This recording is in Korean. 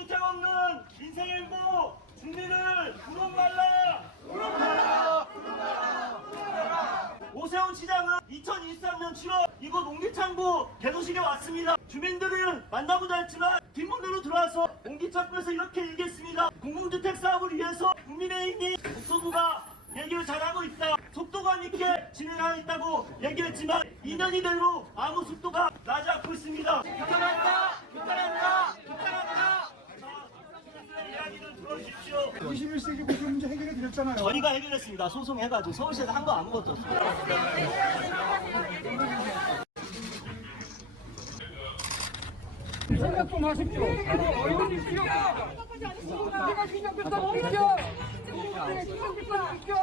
주택 없는 인생의 일보 국민을 구름말라 구름말라 구름말라 오세훈 시장은 2023년 7월 이곳 옹기창구 개소식에 왔습니다. 주민들은 만나보자 했지만 뒷문으로 들어와서 옹기창구에서 이렇게 얘기했습니다. 공공주택 사업을 위해서 국민의힘이 국토부가 얘기를 잘하고 있다. 속도감 있게 진행하고 있다고 얘기했지만 2년이대로 아무 속도가 나지 않고 21세기 국회 문제 해결해 드렸잖아요. 저희가 해결했습니다. 소송해가지고 서울시에서 한 거 아무것도 없습니다. 생각 좀 하십시오. 의원님 비켜. 우리가 신경부터 비켜. 우리가 신경부터 비켜.